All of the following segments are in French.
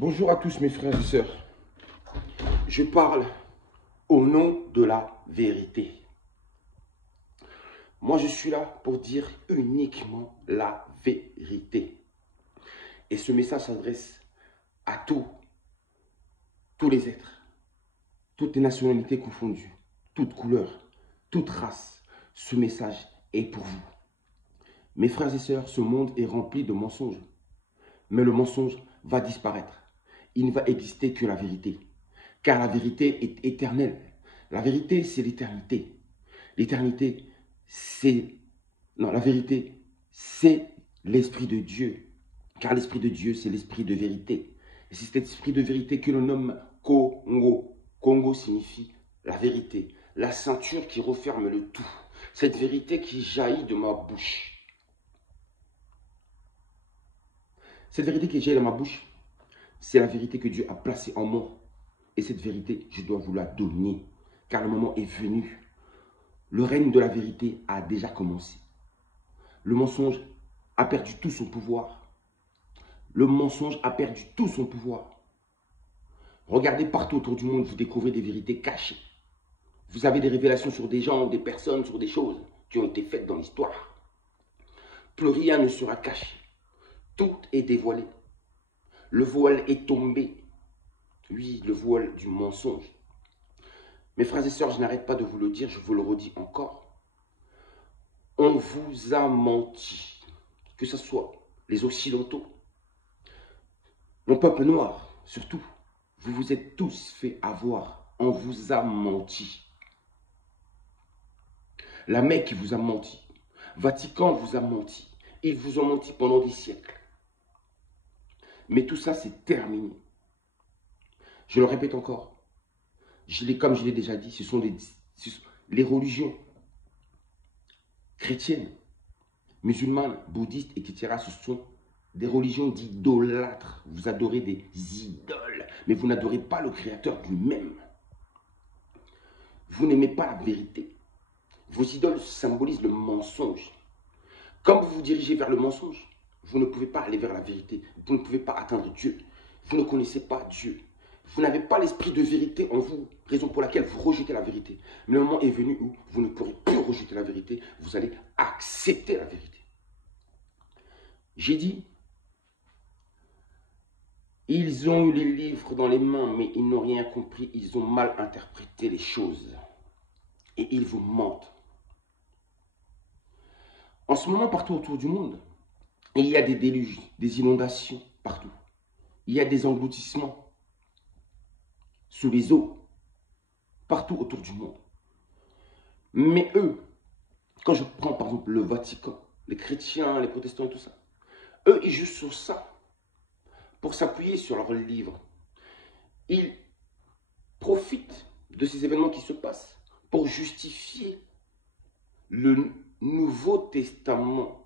Bonjour à tous mes frères et sœurs. Je parle au nom de la vérité. Moi, je suis là pour dire uniquement la vérité. Et ce message s'adresse à tous les êtres, toutes les nationalités confondues, toutes couleurs, toutes races. Ce message est pour vous. Mes frères et sœurs, ce monde est rempli de mensonges. Mais le mensonge va disparaître. Il ne va exister que la vérité. Car la vérité est éternelle. La vérité, c'est l'éternité. L'éternité, c'est... Non, la vérité, c'est l'Esprit de Dieu. Car l'Esprit de Dieu, c'est l'Esprit de vérité. Et c'est cet Esprit de vérité que l'on nomme Congo. Congo signifie la vérité. La ceinture qui referme le tout. Cette vérité qui jaillit de ma bouche. Cette vérité qui jaillit de ma bouche, c'est la vérité que Dieu a placée en moi. Et cette vérité, je dois vous la donner. Car le moment est venu. Le règne de la vérité a déjà commencé. Le mensonge a perdu tout son pouvoir. Le mensonge a perdu tout son pouvoir. Regardez partout autour du monde, vous découvrez des vérités cachées. Vous avez des révélations sur des gens, des personnes, sur des choses qui ont été faites dans l'histoire. Plus rien ne sera caché. Tout est dévoilé. Le voile est tombé. Oui, le voile du mensonge. Mes frères et sœurs, je n'arrête pas de vous le dire, je vous le redis encore. On vous a menti. Que ce soit les Occidentaux, le peuple noir, surtout. Vous vous êtes tous fait avoir. On vous a menti. La Mecque vous a menti. Vatican vous a menti. Ils vous ont menti pendant des siècles. Mais tout ça, c'est terminé. Je le répète encore. Comme je l'ai déjà dit, ce sont les religions chrétiennes, musulmanes, bouddhistes, etc. Ce sont des religions d'idolâtres. Vous adorez des idoles, mais vous n'adorez pas le Créateur lui-même. Vous n'aimez pas la vérité. Vos idoles symbolisent le mensonge. Comme vous vous dirigez vers le mensonge, vous ne pouvez pas aller vers la vérité. Vous ne pouvez pas atteindre Dieu. Vous ne connaissez pas Dieu. Vous n'avez pas l'esprit de vérité en vous, raison pour laquelle vous rejetez la vérité. Mais le moment est venu où vous ne pourrez plus rejeter la vérité, vous allez accepter la vérité. J'ai dit, ils ont eu les livres dans les mains, mais ils n'ont rien compris, ils ont mal interprété les choses. Et ils vous mentent. En ce moment, partout autour du monde, il y a des déluges, des inondations partout. Il y a des engloutissements sous les eaux, partout autour du monde. Mais eux, quand je prends par exemple le Vatican, les chrétiens, les protestants et tout ça, eux, ils jouent sur ça pour s'appuyer sur leurs livres. Ils profitent de ces événements qui se passent pour justifier le Nouveau Testament.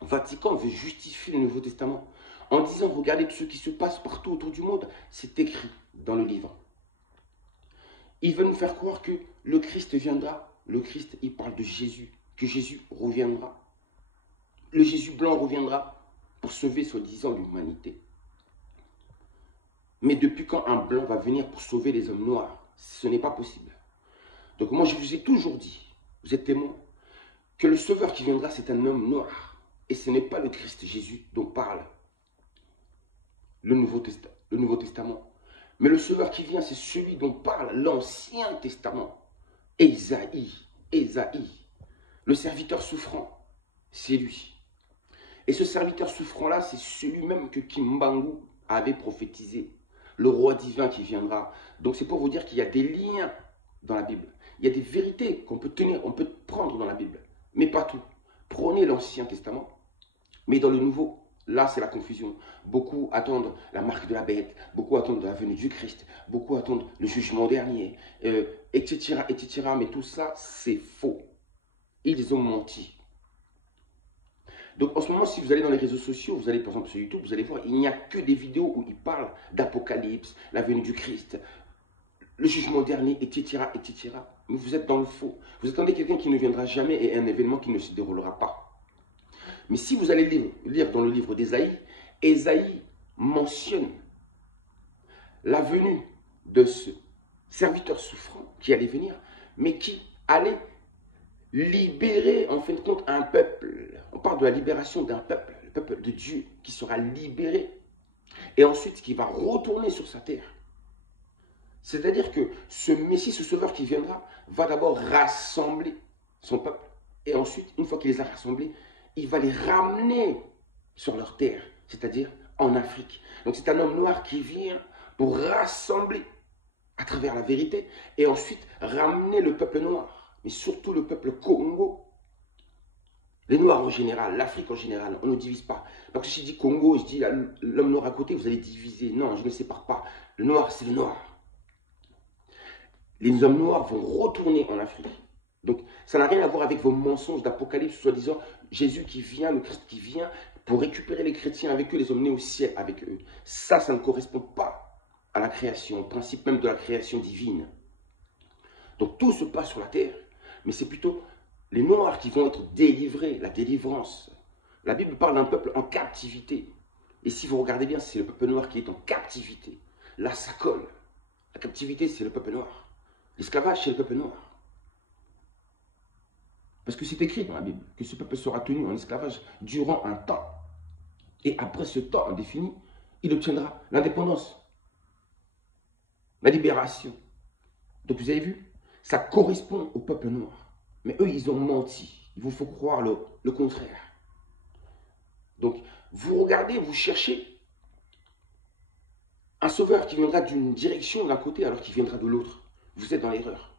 Le Vatican veut justifier le Nouveau Testament en disant, regardez tout ce qui se passe partout autour du monde, c'est écrit dans le livre. Ils veulent nous faire croire que le Christ viendra. Le Christ, il parle de Jésus, que Jésus reviendra. Le Jésus blanc reviendra pour sauver, soi-disant, l'humanité. Mais depuis quand un blanc va venir pour sauver les hommes noirs? Ce n'est pas possible. Donc moi, je vous ai toujours dit, vous êtes témoins, que le sauveur qui viendra, c'est un homme noir. Et ce n'est pas le Christ Jésus dont parle le Nouveau Testament. Mais le sauveur qui vient, c'est celui dont parle l'Ancien Testament. Ésaïe, le serviteur souffrant, c'est lui. Et ce serviteur souffrant-là, c'est celui-même que Kimbangu avait prophétisé. Le roi divin qui viendra. Donc c'est pour vous dire qu'il y a des liens dans la Bible. Il y a des vérités qu'on peut tenir, on peut prendre dans la Bible. Mais pas tout. Prenez l'Ancien Testament, mais dans le Nouveau, là c'est la confusion. Beaucoup attendent la marque de la bête, beaucoup attendent la venue du Christ, beaucoup attendent le jugement dernier, etc., etc. Mais tout ça, c'est faux. Ils ont menti. Donc en ce moment, si vous allez dans les réseaux sociaux, vous allez par exemple sur YouTube, vous allez voir, il n'y a que des vidéos où ils parlent d'Apocalypse, la venue du Christ, le jugement dernier, etc., etc. Mais vous êtes dans le faux. Vous attendez quelqu'un qui ne viendra jamais et un événement qui ne se déroulera pas. Mais si vous allez lire dans le livre d'Ésaïe, Ésaïe mentionne la venue de ce serviteur souffrant qui allait venir, mais qui allait libérer en fin de compte un peuple. On parle de la libération d'un peuple, le peuple de Dieu qui sera libéré et ensuite qui va retourner sur sa terre. C'est-à-dire que ce Messie, ce Sauveur qui viendra, va d'abord rassembler son peuple et ensuite, une fois qu'il les a rassemblés, il va les ramener sur leur terre, c'est-à-dire en Afrique. Donc c'est un homme noir qui vient pour rassembler à travers la vérité et ensuite ramener le peuple noir, mais surtout le peuple Congo. Les Noirs en général, l'Afrique en général, on ne divise pas. Donc si je dis Congo, je dis l'homme noir à côté, vous allez diviser. Non, je ne sépare pas. Le noir, c'est le noir. Les hommes noirs vont retourner en Afrique. Donc ça n'a rien à voir avec vos mensonges d'Apocalypse, soi-disant Jésus qui vient, le Christ qui vient pour récupérer les chrétiens avec eux, les emmener au ciel avec eux. Ça ne correspond pas à la création, au principe même de la création divine. Donc tout se passe sur la terre, mais c'est plutôt les Noirs qui vont être délivrés, la délivrance. La Bible parle d'un peuple en captivité. Et si vous regardez bien, c'est le peuple noir qui est en captivité. Là, ça colle. La captivité, c'est le peuple noir. L'esclavage, c'est le peuple noir. Parce que c'est écrit dans la Bible que ce peuple sera tenu en esclavage durant un temps. Et après ce temps indéfini, il obtiendra l'indépendance, la libération. Donc vous avez vu, ça correspond au peuple noir. Mais eux, ils ont menti. Il vous faut croire le contraire. Donc, vous regardez, vous cherchez un sauveur qui viendra d'une direction d'un côté alors qu'il viendra de l'autre. Vous êtes dans l'erreur.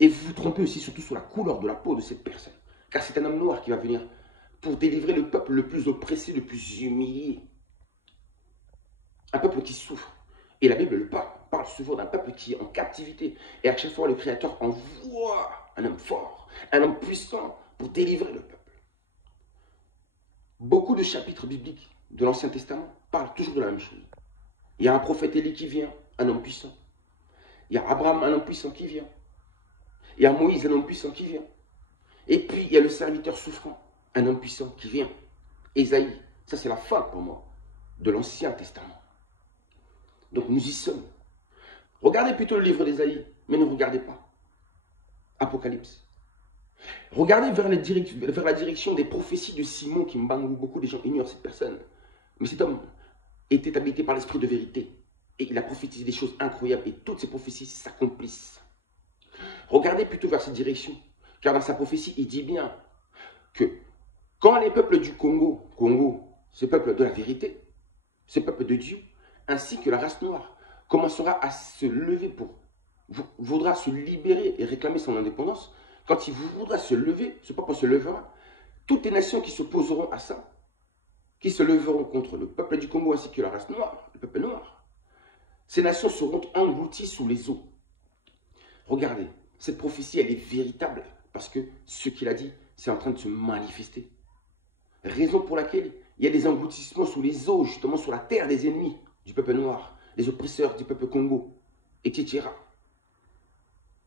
Et vous vous trompez aussi surtout sur la couleur de la peau de cette personne. Car c'est un homme noir qui va venir pour délivrer le peuple le plus oppressé, le plus humilié. Un peuple qui souffre. Et la Bible parle souvent d'un peuple qui est en captivité. Et à chaque fois, le Créateur envoie un homme fort, un homme puissant pour délivrer le peuple. Beaucoup de chapitres bibliques de l'Ancien Testament parlent toujours de la même chose. Il y a un prophète Élie qui vient, un homme puissant. Il y a Abraham, un homme puissant qui vient. Il y a Moïse, un homme puissant qui vient. Et puis, il y a le serviteur souffrant, un homme puissant qui vient. Ésaïe, ça c'est la fin pour moi de l'Ancien Testament. Donc nous y sommes. Regardez plutôt le livre d'Ésaïe, mais ne regardez pas Apocalypse. Regardez vers la direction des prophéties de Simon qui Mbangou. Beaucoup de gens ignorent cette personne. Mais cet homme était habité par l'esprit de vérité. Et il a prophétisé des choses incroyables. Et toutes ces prophéties s'accomplissent. Regardez plutôt vers cette direction. Car dans sa prophétie, il dit bien que quand les peuples du Congo, ce peuple de la vérité, ce peuple de Dieu, ainsi que la race noire, commencera à se lever voudra se libérer et réclamer son indépendance, quand il voudra se lever, ce peuple se levera, toutes les nations qui s'opposeront à ça, qui se leveront contre le peuple du Congo ainsi que la race noire, le peuple noir, ces nations seront englouties sous les eaux. Regardez, cette prophétie, elle est véritable parce que ce qu'il a dit, c'est en train de se manifester. Raison pour laquelle il y a des engloutissements sous les eaux, justement sur la terre des ennemis du peuple noir, les oppresseurs du peuple Congo, etc.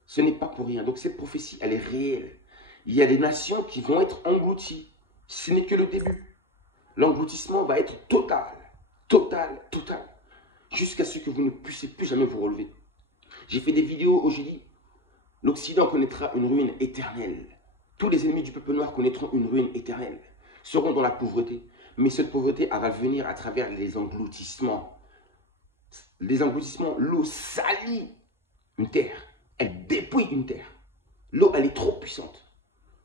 Ce n'est pas pour rien. Donc cette prophétie, elle est réelle. Il y a des nations qui vont être englouties. Ce n'est que le début. L'engloutissement va être total. Total, total. Jusqu'à ce que vous ne puissiez plus jamais vous relever. J'ai fait des vidéos où j'ai dit, l'Occident connaîtra une ruine éternelle. Tous les ennemis du peuple noir connaîtront une ruine éternelle. Seront dans la pauvreté. Mais cette pauvreté, elle va venir à travers les engloutissements. Les engloutissements, l'eau salit une terre. Elle dépouille une terre. L'eau, elle est trop puissante.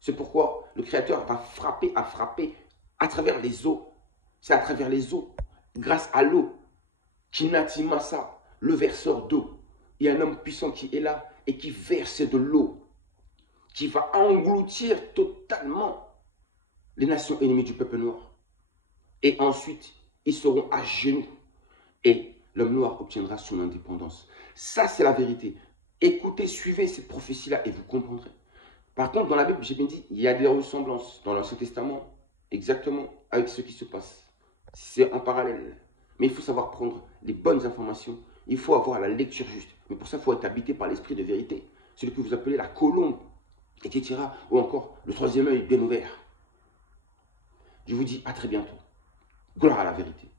C'est pourquoi le Créateur va frapper à travers les eaux. C'est à travers les eaux, grâce à l'eau, Kinati Massa, le verseur d'eau. Il y a un homme puissant qui est là et qui verse de l'eau, qui va engloutir totalement les nations ennemies du peuple noir. Et ensuite, ils seront à genoux. Et l'homme noir obtiendra son indépendance. Ça, c'est la vérité. Écoutez, suivez cette prophétie-là et vous comprendrez. Par contre, dans la Bible, j'ai bien dit, il y a des ressemblances dans l'Ancien Testament, exactement avec ce qui se passe. C'est en parallèle. Mais il faut savoir prendre les bonnes informations. Il faut avoir la lecture juste. Mais pour ça, il faut être habité par l'esprit de vérité. Celui que vous appelez la colombe, etc. Ou encore le troisième œil bien ouvert. Je vous dis à très bientôt. Gloire à la vérité.